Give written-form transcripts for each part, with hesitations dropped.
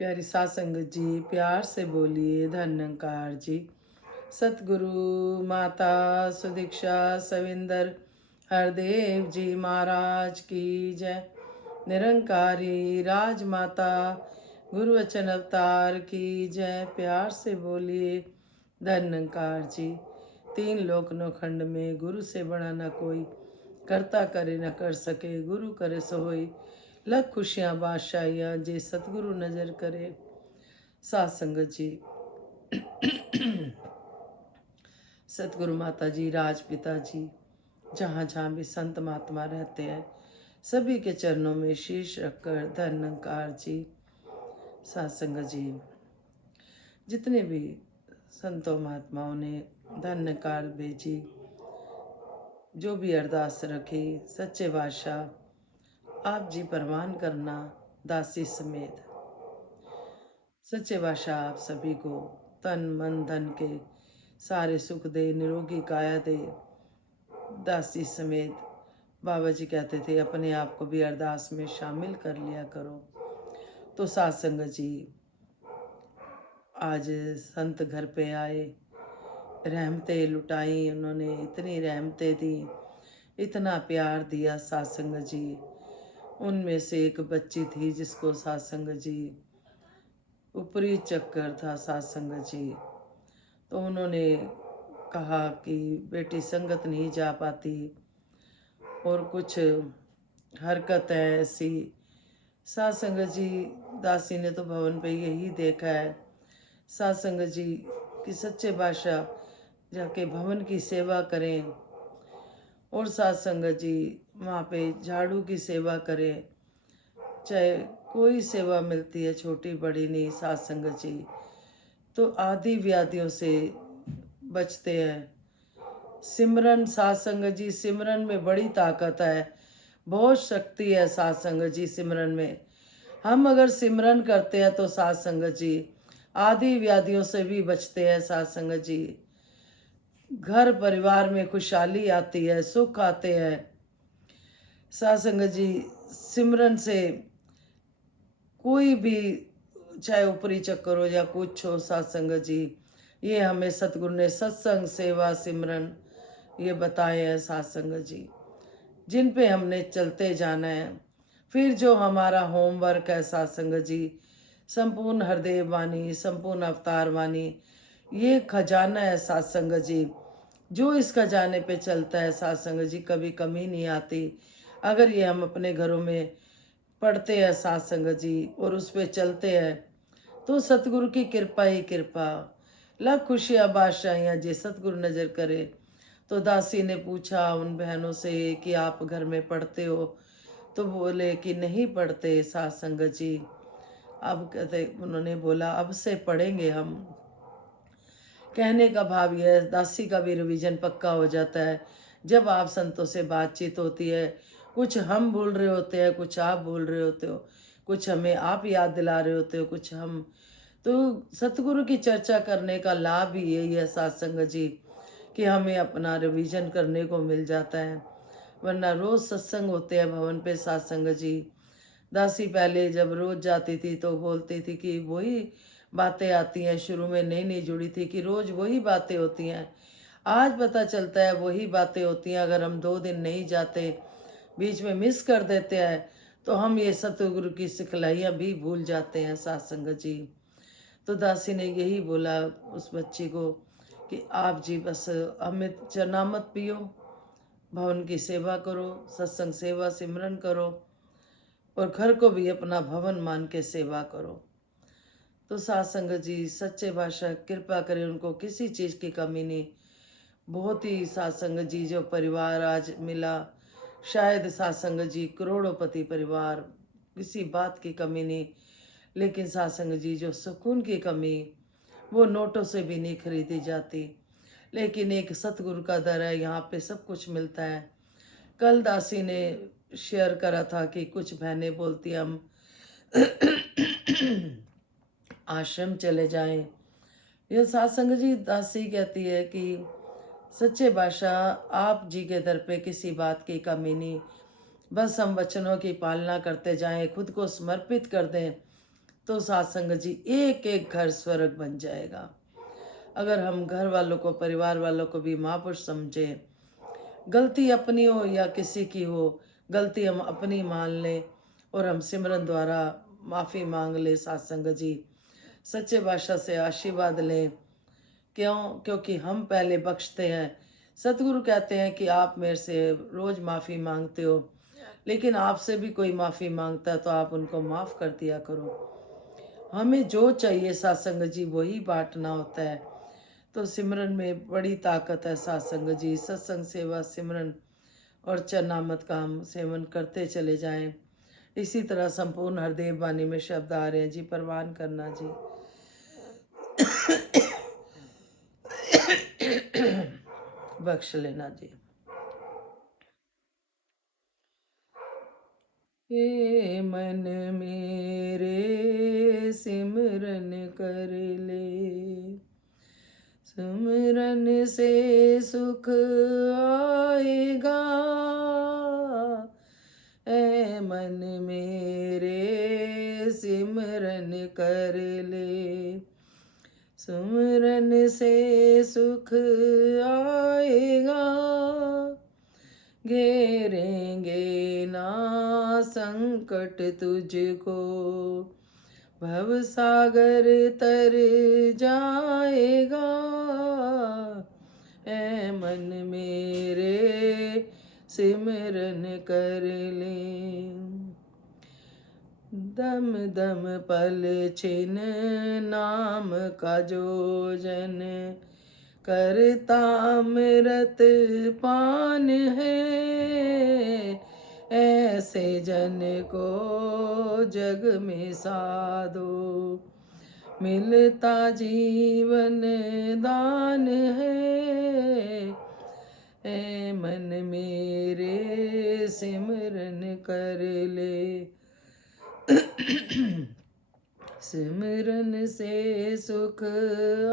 प्यारी सात संगत जी, प्यार से बोलिए धन्यकार जी। सतगुरु माता सुदीक्षा सविंदर हरदेव जी महाराज की जय। निरंकारी राजमाता गुरु वचन अवतार की जय। प्यार से बोलिए धन्यकार जी। तीन लोक नो खंड में गुरु से बड़ा न कोई, करता करे न कर सके, गुरु करे सो होई। लख खुशियाँ बादशाहियाँ जे सतगुरु नजर करे। सात संगत जी, सतगुरु माता जी, राजपिता जी, जहाँ जहाँ भी संत महात्मा रहते हैं, सभी के चरणों में शीश रखकर धन्यकार जी। सात संगत जी, जितने भी संतों महात्माओं ने धन्यकार भेजी, जो भी अरदास रखी, सच्चे बादशाह आप जी परवान करना दासी समेत। सच्चे बादशाह आप सभी को तन मन धन के सारे सुख दे, निरोगी काया दे। दासी समेत बाबा जी कहते थे अपने आप को भी अरदास में शामिल कर लिया करो। तो सात संगत जी, आज संत घर पे आए, रहमतें लुटाई उन्होंने, इतनी रहमतें दी, इतना प्यार दिया सात संगत जी। उनमें से एक बच्ची थी जिसको सात संगत जी ऊपरी चक्कर था सात संगत जी। तो उन्होंने कहा कि बेटी संगत नहीं जा पाती और कुछ हरकत है ऐसी। सात संगत जी, दासी ने तो भवन पे यही देखा है सात संगत जी कि सच्चे बादशाह जाके भवन की सेवा करें और सात संगत जी वहाँ पे झाड़ू की सेवा करें, चाहे कोई सेवा मिलती है छोटी बड़ी नहीं। सात संगत जी तो आदि व्याधियों से बचते हैं। सिमरन सात संगत जी, सिमरन में बड़ी ताकत है, बहुत शक्ति है सात संगत जी सिमरन में। हम अगर सिमरन करते हैं तो सात संगत जी आदि व्याधियों से भी बचते हैं सात संगत जी। घर परिवार में खुशहाली आती है, सुख आते हैं सात संगत जी। सिमरन से कोई भी, चाहे ऊपरी चक्कर हो या कुछ हो सात संगत जी, ये हमें सतगुरु ने सत्संग सेवा सिमरन ये बताए हैं सात संगत जी, जिन पे हमने चलते जाना है। फिर जो हमारा होमवर्क है सात संगत जी, संपूर्ण हरदेव वाणी, संपूर्ण अवतार वाणी, ये खजाना है सात संगत जी। जो इस खजाने पे चलता है सात संगत जी, कभी कमी नहीं आती। अगर ये हम अपने घरों में पढ़ते हैं सात संगत जी और उस पे चलते हैं तो सतगुरु की कृपा ही कृपा। लाख खुशियाँ बादशाहियाँ जे सतगुरु नजर करे। तो दासी ने पूछा उन बहनों से कि आप घर में पढ़ते हो? तो बोले कि नहीं पढ़ते सात संगत जी। अब कहते, उन्होंने बोला अब से पढ़ेंगे हम। कहने का भाव यह है, दासी का भी रिवीजन पक्का हो जाता है जब आप संतों से बातचीत होती है। कुछ हम भूल रहे होते हैं, कुछ आप भूल रहे होते हो, कुछ हमें आप याद दिला रहे होते हो, कुछ हम। तो सतगुरु की चर्चा करने का लाभ ही यही है सात संगत जी कि हमें अपना रिवीजन करने को मिल जाता है। वरना रोज सत्संग होते हैं भवन पे सात संगत जी। दासी पहले जब रोज जाती थी तो बोलती थी कि वही बातें आती हैं, शुरू में नई नई जुड़ी थी कि रोज वही बातें होती हैं। आज पता चलता है वही बातें होती हैं। अगर हम 2 दिन नहीं जाते, बीच में मिस कर देते हैं, तो हम ये सतगुरु की सिखलाइयाँ भी भूल जाते हैं सात संगत जी। तो दासी ने यही बोला उस बच्ची को कि आप जी बस हमें चना मत पियो, भवन की सेवा करो, सत्संग सेवा सिमरन करो और घर को भी अपना भवन मान के सेवा करो। तो सात संगत जी सच्चे बादशाह कृपा करें, उनको किसी चीज़ की कमी नहीं। बहुत ही सात संगत जी जो परिवार आज मिला, शायद सात संगत जी करोड़ोंपति परिवार, किसी बात की कमी नहीं। लेकिन सात संगत जी जो सुकून की कमी, वो नोटों से भी नहीं खरीदी जाती। लेकिन एक सतगुरु का दर है, यहाँ पे सब कुछ मिलता है। कल दासी ने शेयर करा था कि कुछ बहनें बोलती हम आश्रम चले जाएं। यह सात संगत जी दासी कहती है कि सच्चे बादशाह आप जी के दर पे किसी बात की कमी नहीं, बस हम वचनों की पालना करते जाएं, खुद को समर्पित कर दें, तो सत्संग जी एक एक घर स्वर्ग बन जाएगा। अगर हम घर वालों को, परिवार वालों को भी महापुरुष समझे, गलती अपनी हो या किसी की हो, गलती हम अपनी मान लें और हम सिमरन द्वारा माफ़ी मांग ले सत्संग जी, सच्चे भाषा से आशीर्वाद लें। क्यों? क्योंकि हम पहले बख्शते हैं। सतगुरु कहते हैं कि आप मेरे से रोज़ माफ़ी मांगते हो, लेकिन आपसे भी कोई माफ़ी मांगता है तो आप उनको माफ़ कर दिया करो। हमें जो चाहिए सत्संग जी वही बांटना होता है। तो सिमरन में बड़ी ताकत है सत्संग जी। सत्संग सेवा सिमरन और चरनामत का हम सेवन करते चले जाएं। इसी तरह संपूर्ण हरदेव बानी में शब्द आ रहे हैं जी, परवान करना जी। बख्श लेना जी। ये मन मेरे सिमरन कर ले, सिमरन से सुख आएगा। ऐ मन मेरे सिमरन कर ले, सिमरन से सुख आएगा। घेरेंगे ना संकट तुझको, भव सागर तर जाएगा। ऐ मन मेरे सिमरन कर ले, दम दम पल छिन नाम का जो जन करता अमृत पान है। ऐसे जन को जग में साधो, मिलता जीवन दान है। ऐ मन मेरे सिमरन कर ले, सिमरन से सुख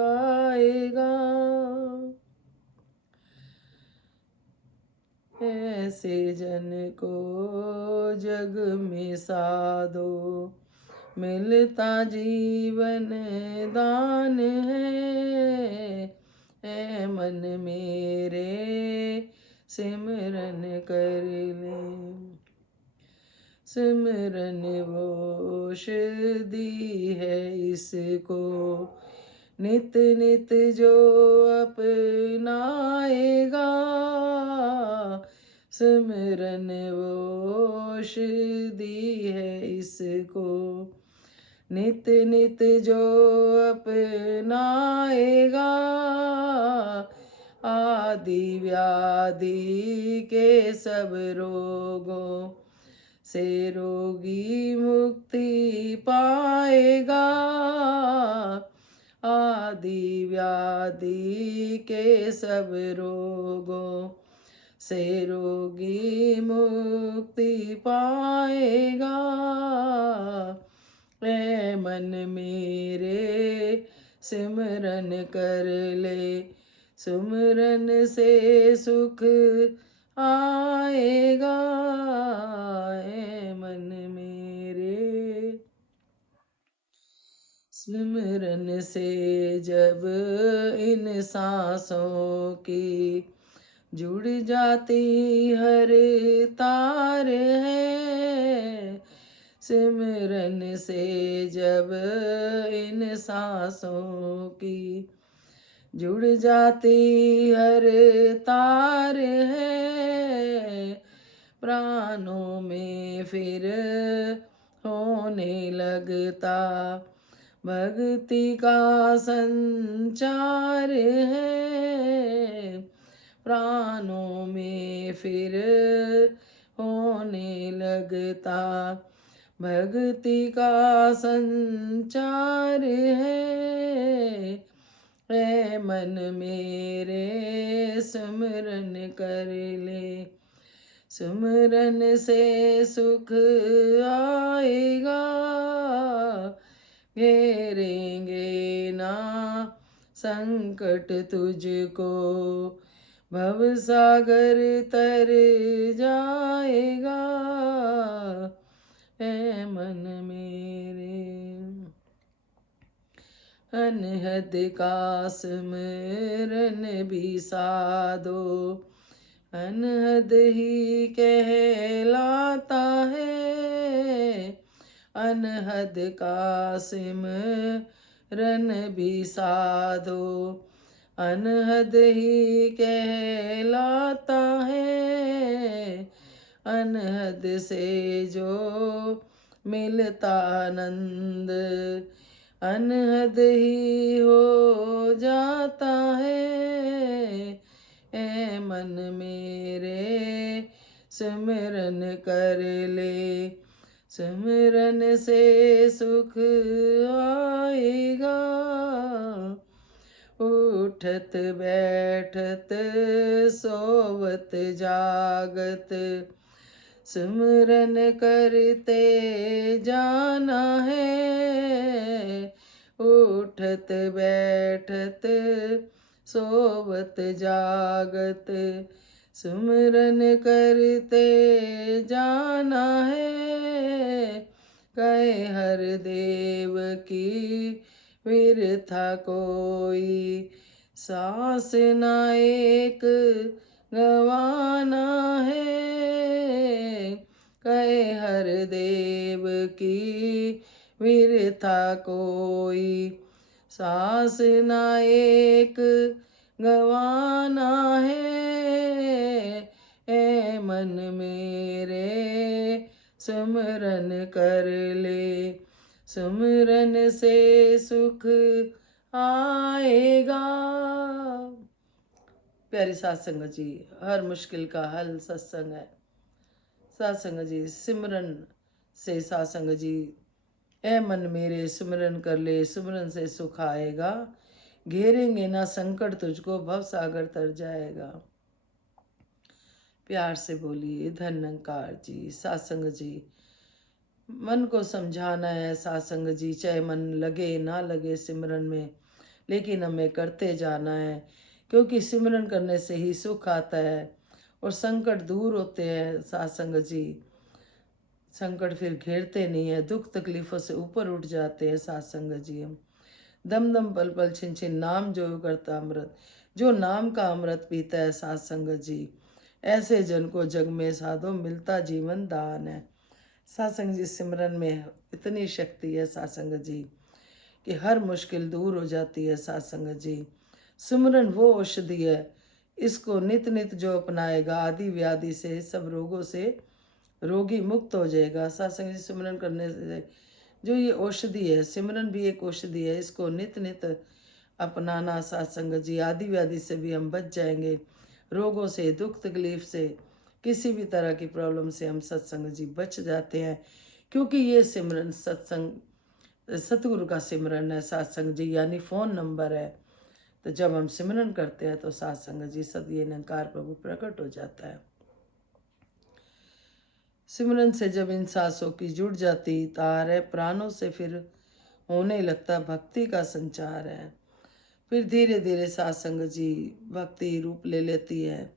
आएगा। ऐसे जन को जग में साधो, मिलता जीवन दान है। ऐ मन मेरे सिमरन कर ले, सिमरन वो दी है इसको, नित नित जो अपनाएगा। सिमरन वो दी है इसको, नित नित जो अपनाएगा। आदि व्याधि के सब रोगों से रोगी मुक्ति पाएगा। आदि व्याधि के सब रोगों से रोगी मुक्ति पाएगा। ऐ मन मेरे सिमरन कर ले, सिमरन से सुख आएगा। ऐ मन मेरे सिमरन से जब इन सांसों की जुड़ जाती हर तार है। सिमरन से जब इन सांसों की जुड़ जाती हर तार है। प्राणों में फिर होने लगता भक्ति का संचार है। प्राणों में फिर होने लगता भक्ति का संचार है। ऐ मन मेरे सिमरन कर ले, सिमरन से सुख आएगा। घेरेंगे ना संकट तुझको, भव सागर तर जाएगा। ऐ मन मेरे अनहद का सिमरन भी साधो, अनहद ही कहलाता है। अनहद का सिमरन भी साधो, अनहद ही कहलाता है। अनहद से जो मिलता आनंद, अनहद ही हो जाता है। ए मन मेरे सिमरन कर ले, सिमरन से सुख आएगा। उठत बैठत सोवत जागत, सिमरन करते जाना है। उठत बैठत सोवत जागत, सिमरन करते जाना है। कहे हर देव की विरथा कोई, सांस न एक गवाना है। कहे हर देव की विरथा कोई, सांस न एक गवाना है। ए मन मेरे सिमरन कर ले, सिमरन से सुख आएगा। प्यारी सत्संग जी, हर मुश्किल का हल सत्संग है। सत्संग जी, सिमरन से सत्संग जी, ए मन मेरे सिमरन कर ले, सिमरन से सुख आएगा। घेरेंगे ना संकट तुझको, भव सागर तर जाएगा। प्यार से बोलिए धन्यकार जी। सत्संग जी, मन को समझाना है सत्संग जी, चाहे मन लगे ना लगे सिमरन में, लेकिन हमें करते जाना है। क्योंकि सिमरन करने से ही सुख आता है और संकट दूर होते हैं सत्संग जी। संकट फिर घेरते नहीं है, दुख तकलीफों से ऊपर उठ जाते हैं सत्संग जी। हम दम दम पल पल छिन छिन नाम जो करता अमृत, जो नाम का अमृत पीता है सत्संग जी, ऐसे जन को जग में साधो मिलता जीवन दान है। सत्संग जी, सिमरन में इतनी शक्ति है सत्संग जी कि हर मुश्किल दूर हो जाती है सत्संग जी। सिमरन वो औषधि है, इसको नित नित जो अपनाएगा आदि व्याधि से सब रोगों से रोगी मुक्त हो जाएगा। सत्संग जी, सिमरन करने से जो ये औषधि है, सिमरन भी एक औषधि है, इसको नित नित अपनाना सत्संग जी, आदि व्याधि से भी हम बच जाएंगे, रोगों से, दुख तकलीफ से, किसी भी तरह की प्रॉब्लम से हम सत्संग जी बच जाते हैं। क्योंकि ये सिमरन सत्संग सतगुरु का सिमरन है सत्संग जी, यानी फ़ोन नंबर है। तो जब हम सिमरन करते हैं तो सत्संग जी सदये निरंकार प्रभु प्रकट हो जाता है। सिमरन से जब इन सांसों की जुड़ जाती तार है, प्राणों से फिर होने लगता भक्ति का संचार है। फिर धीरे धीरे सत्संग जी भक्ति रूप ले लेती है।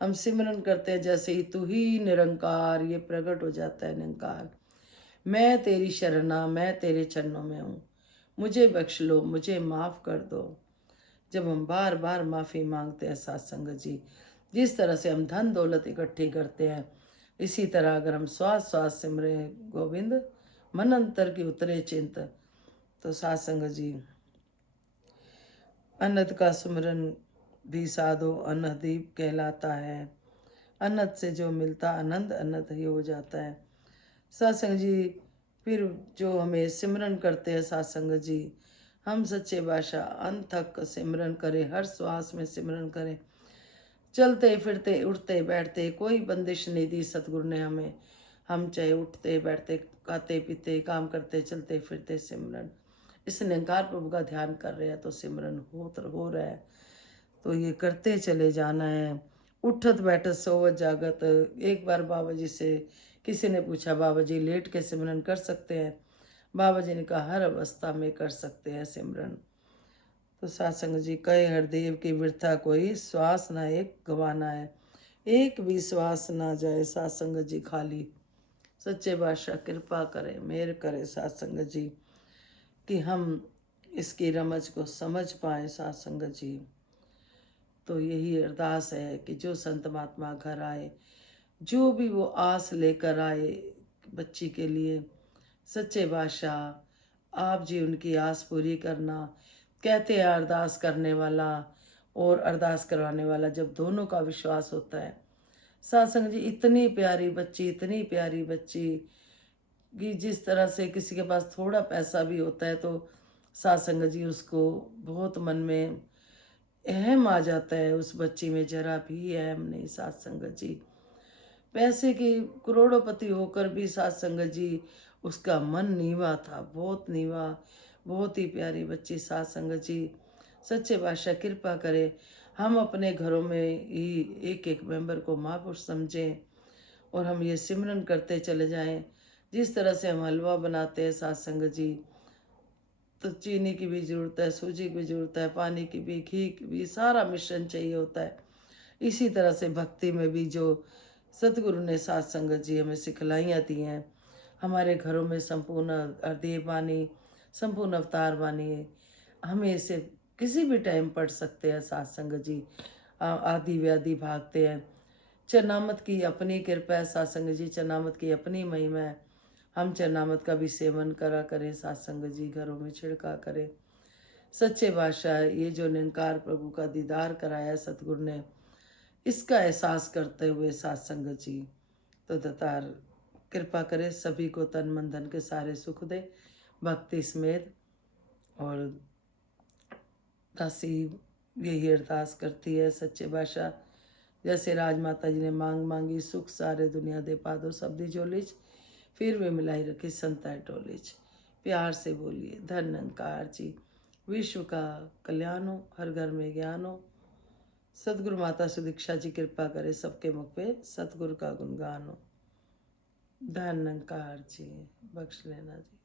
हम सिमरन करते हैं जैसे ही तू ही निरंकार, ये प्रकट हो जाता है निरंकार। मैं तेरी शरणा, मैं तेरे चरणों में हूँ, मुझे बख्श लो, मुझे माफ़ कर दो। जब हम बार बार माफ़ी मांगते हैं सत्संग जी, जिस तरह से हम धन दौलत इकट्ठी करते हैं, इसी तरह अगर हम श्वास श्वास सिमरे गोविंद मन अंतर की उतरे चिंत, तो सत्संग जी अनहद का सुमरन भी साधो, अनहदीप कहलाता है। अनहद से जो मिलता आनंद अनहद ही हो जाता है। सत्संग जी, फिर जो हमें सिमरन करते हैं सत्संग जी, हम सच्चे बादशाह अंत तक सिमरन करें, हर श्वास में सिमरन करें, चलते फिरते उठते बैठते कोई बंदिश नहीं दी सतगुरु ने हमें। हम चाहे उठते बैठते खाते पीते काम करते चलते फिरते सिमरन, इस निरंकार प्रभु का ध्यान कर रहे हैं तो सिमरन हो रहा है। तो ये करते चले जाना है। उठत बैठत सोवत जागत। एक बार बाबा जी से किसी ने पूछा, बाबा जी लेट के सिमरन कर सकते हैं? बाबा जी ने कहा हर अवस्था में कर सकते हैं सिमरन। तो सत्संग जी, कहे हरदेव की वृथा कोई, श्वास ना एक गवाना है, एक भी श्वास ना जाए सत्संग जी खाली। सच्चे बादशाह कृपा करे, मेहर करे सत्संग जी कि हम इसकी रमज को समझ पाए साध संगत जी। तो यही अरदास है कि जो संत महात्मा घर आए, जो भी वो आस लेकर आए बच्ची के लिए, सच्चे बादशाह आप जी उनकी आस पूरी करना। कहते हैं अरदास करने वाला और अरदास करवाने वाला जब दोनों का विश्वास होता है। सत्संग जी इतनी प्यारी बच्ची, इतनी प्यारी बच्ची कि जिस तरह से किसी के पास थोड़ा पैसा भी होता है तो सत्संग जी उसको बहुत मन में अहम आ जाता है। उस बच्ची में जरा भी अहम नहीं सत्संग जी। पैसे की करोड़ोंपति होकर भी सत्संग जी उसका मन नीवा था, बहुत नीवा। बहुत ही प्यारी बच्ची सत्संग जी। सच्चे बादशाह कृपा करे हम अपने घरों में ही एक एक मेंबर को महापुरुष समझें और हम ये सिमरन करते चले जाएं। जिस तरह से हम हलवा बनाते हैं सत्संग जी, तो चीनी की भी ज़रूरत है, सूजी की भी ज़रूरत है, पानी की भी, घी की भी, सारा मिश्रण चाहिए होता है। इसी तरह से भक्ति में भी जो सतगुरु ने साध संगत जी हमें सिखलाइयाँ दी हैं, हमारे घरों में संपूर्ण हृदय बानी, संपूर्ण अवतार बानी हमें इसे किसी भी टाइम पढ़ सकते हैं साध संगत जी। आदि व्याधि भागते हैं। चरनामत की अपनी कृपा है सत्संग जी, चरनामत की अपनी महिमा है। हम चरनामत का भी सेवन करा करें सत्संग जी, घरों में छिड़का करें। सच्चे बादशाह ये जो निरंकार प्रभु का दीदार कराया सतगुरु ने, इसका एहसास करते हुए सत्संग जी तो दातार कृपा करे सभी को तन मन धन के सारे सुख दे भक्ति समेत। और दासी यही अरदास करती है सच्चे बादशाह जैसे राजमाता जी ने मांग मांगी सुख सारे दुनिया दे पादो सब्दी जोलीच फिर वे मिलाई रखी संताय टोलीच। प्यार से बोलिए धन निरंकार जी। विश्व का कल्याण हो, हर घर में ज्ञान हो। सतगुरु माता सुदीक्षा जी कृपा करे सबके मुख पे सतगुरु का गुणगान हो। धन निरंकार जी बख्श लेना जी।